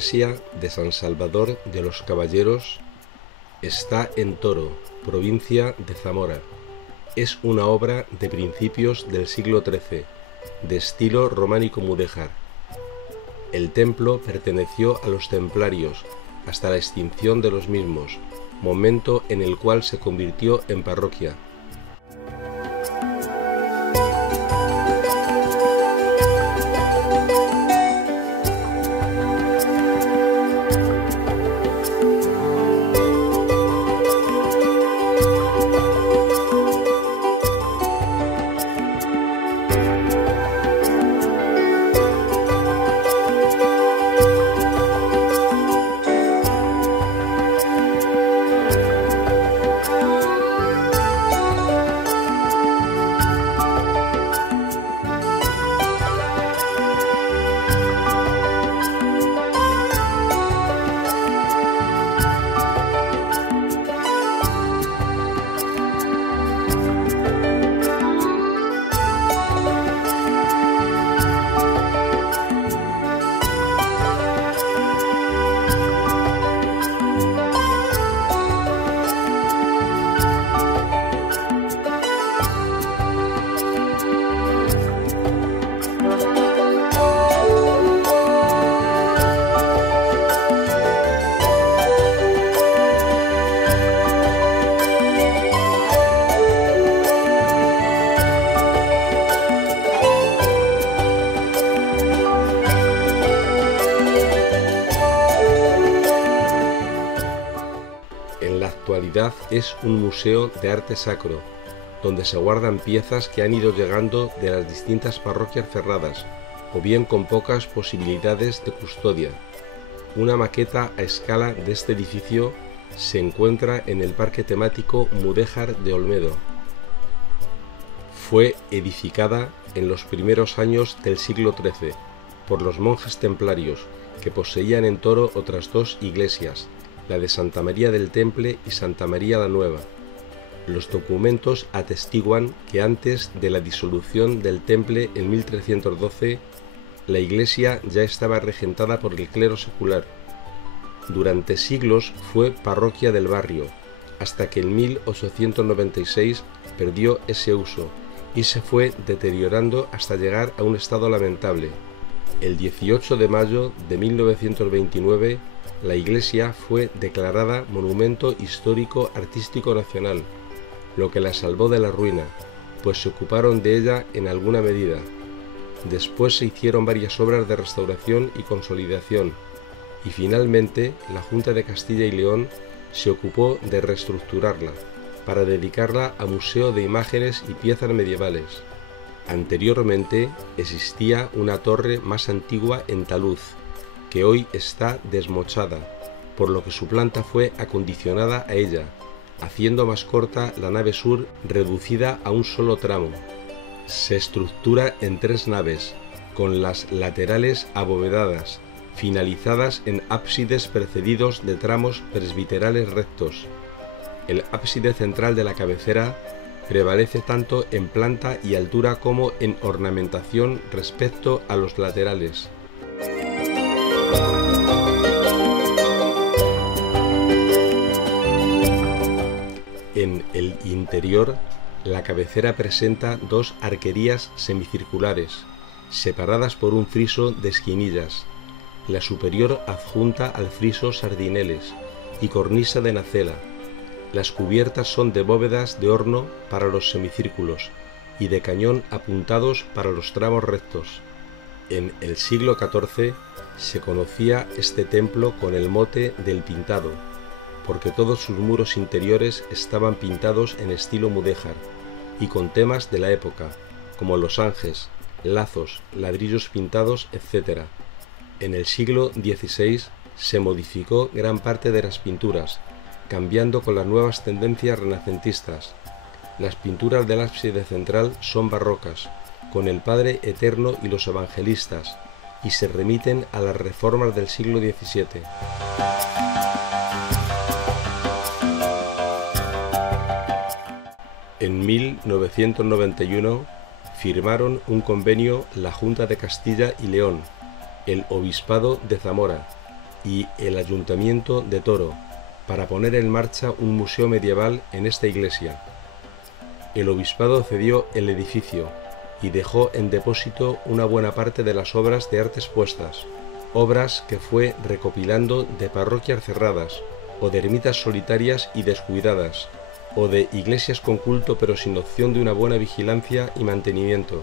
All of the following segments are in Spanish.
iglesia de San Salvador de los Caballeros está en Toro, provincia de Zamora. Es una obra de principios del siglo XIII, de estilo románico mudéjar. El templo perteneció a los templarios hasta la extinción de los mismos, momento en el cual se convirtió en parroquia. Es un museo de arte sacro, donde se guardan piezas que han ido llegando de las distintas parroquias cerradas, o bien con pocas posibilidades de custodia. Una maqueta a escala de este edificio se encuentra en el parque temático mudéjar de Olmedo. Fue edificada en los primeros años del siglo XIII por los monjes templarios, que poseían en Toro otras dos iglesias, la de Santa María del Temple y Santa María la Nueva. Los documentos atestiguan que antes de la disolución del Temple en 1312, la iglesia ya estaba regentada por el clero secular. Durante siglos fue parroquia del barrio, hasta que en 1896 perdió ese uso y se fue deteriorando hasta llegar a un estado lamentable. El 18 de mayo de 1929, la iglesia fue declarada Monumento Histórico Artístico Nacional, lo que la salvó de la ruina, pues se ocuparon de ella en alguna medida. Después se hicieron varias obras de restauración y consolidación, y finalmente la Junta de Castilla y León se ocupó de reestructurarla, para dedicarla a museo de imágenes y piezas medievales. Anteriormente existía una torre más antigua en taluz, que hoy está desmochada, por lo que su planta fue acondicionada a ella, haciendo más corta la nave sur, reducida a un solo tramo. Se estructura en 3 naves, con las laterales abovedadas, finalizadas en ábsides precedidos de tramos presbiterales rectos. El ábside central de la cabecera prevalece tanto en planta y altura como en ornamentación respecto a los laterales. En el interior, la cabecera presenta 2 arquerías semicirculares, separadas por un friso de esquinillas. La superior adjunta al friso sardineles y cornisa de nacela. Las cubiertas son de bóvedas de horno para los semicírculos y de cañón apuntados para los tramos rectos. En el siglo XIV se conocía este templo con el mote del Pintado, porque todos sus muros interiores estaban pintados en estilo mudéjar y con temas de la época, como losanges, lazos, ladrillos pintados, etc. En el siglo XVI se modificó gran parte de las pinturas, cambiando con las nuevas tendencias renacentistas. Las pinturas del ábside central son barrocas, con el Padre Eterno y los evangelistas, y se remiten a las reformas del siglo XVII. En 1991 firmaron un convenio la Junta de Castilla y León, el Obispado de Zamora, y el Ayuntamiento de Toro para poner en marcha un museo medieval en esta iglesia. El obispado cedió el edificio y dejó en depósito una buena parte de las obras de arte expuestas, obras que fue recopilando de parroquias cerradas, o de ermitas solitarias y descuidadas, o de iglesias con culto pero sin opción de una buena vigilancia y mantenimiento.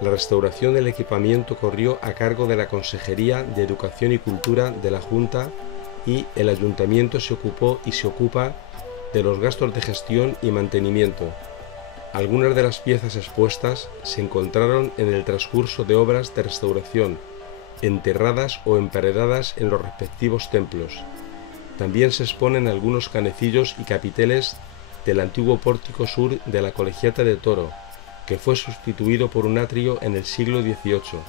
La restauración del equipamiento corrió a cargo de la Consejería de Educación y Cultura de la Junta y el Ayuntamiento se ocupó y se ocupa de los gastos de gestión y mantenimiento. Algunas de las piezas expuestas se encontraron en el transcurso de obras de restauración, enterradas o emparedadas en los respectivos templos. También se exponen algunos canecillos y capiteles del antiguo pórtico sur de la Colegiata de Toro, que fue sustituido por un atrio en el siglo XVIII.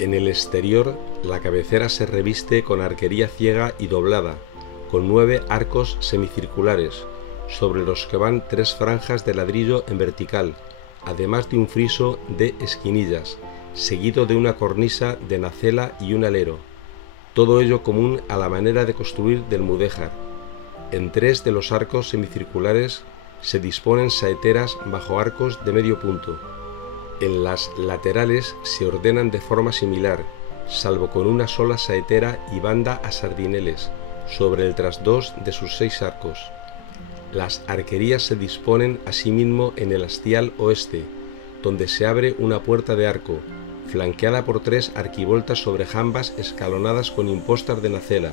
En el exterior, la cabecera se reviste con arquería ciega y doblada, con 9 arcos semicirculares, sobre los que van 3 franjas de ladrillo en vertical, además de un friso de esquinillas, seguido de una cornisa de nacela y un alero. Todo ello común a la manera de construir del mudéjar. En 3 de los arcos semicirculares se disponen saeteras bajo arcos de medio punto. En las laterales se ordenan de forma similar, salvo con una sola saetera y banda a sardineles, sobre el trasdós de sus 6 arcos. Las arquerías se disponen asimismo en el hastial oeste, donde se abre una puerta de arco, flanqueada por 3 arquivoltas sobre jambas escalonadas con impostas de nacela,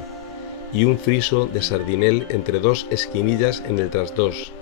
y un friso de sardinel entre 2 esquinillas en el trasdós.